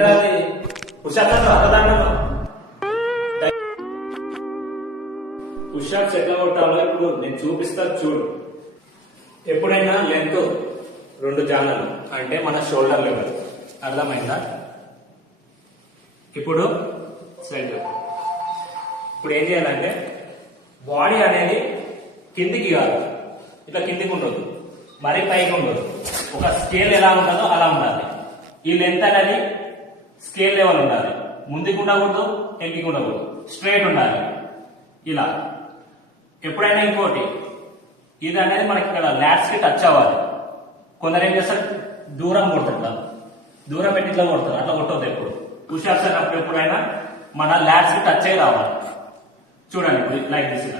ఏంట్రా అది push-ups push-ups ఎట్లా కొట్టాలో ఇప్పుడు నేను చూపిస్తా చూడు. ఎప్పుడైనా లెంత్ 2 జానలు అంటే మన షోల్డర్ లెవెల్, అర్థమైందా? ఇప్పుడు సైడ్ ఇప్పుడు ఏం చేయాలంటే బాడీ అనేది కిందికి కాదు, ఇట్లా కిందికి ఉండదు, మరీ పైకి ఉండదు. ఒక స్కేల్ ఎలా ఉంటుందో అలా ఉండాలి. ఈ లెంత్ అనేది స్కేల్ లెవెల్ ఉండాలి. ముందుకు ఉండకూడదు, వెనక్కి ఉండకూడదు, స్ట్రైట్ ఉండాలి ఇలా. ఎప్పుడైనా ఇంకోటి, ఇది అనేది మనకి ఇక్కడ ల్యాట్స్ కి టచ్ అవ్వాలి. కొందరు ఏం చేస్తారు, దూరం కొడుతుంటారు, దూరం పెట్టి ఇట్లా కొడతారు. అట్లా కొట్టవద్దు. ఎప్పుడు పుషప్స్ అయినప్పుడు ఎప్పుడైనా మన ల్యాట్స్ కి టచ్ అయ్యి రావాలి. చూడండి లైక్ దిస్,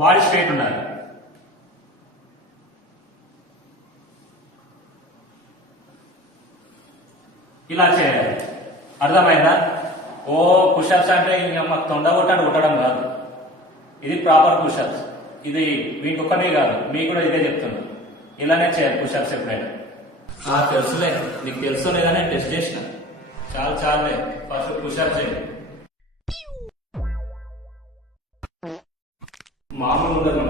బాడీ స్ట్రైట్ ఉండాలి. ఇలా చేయాలి, అర్థమైందా? ఓ పుషప్స్ అంటే ఇంకా మాకు తొండ కొట్టడం కాదు, ఇది ప్రాపర్ పుషప్స్. ఇది మీకు ఒక్కనే కాదు, మీకు కూడా ఇదే చెప్తున్నా. ఇలానే చేయాలి పుషప్స్ ఎప్పుడైనా. తెలుసులే, నీకు తెలుసో లేదా నేను టెస్ట్ చేసిన. చాలే, ఫస్ట్ పుషప్స్ చేయండి. మామూలు ఉండదు.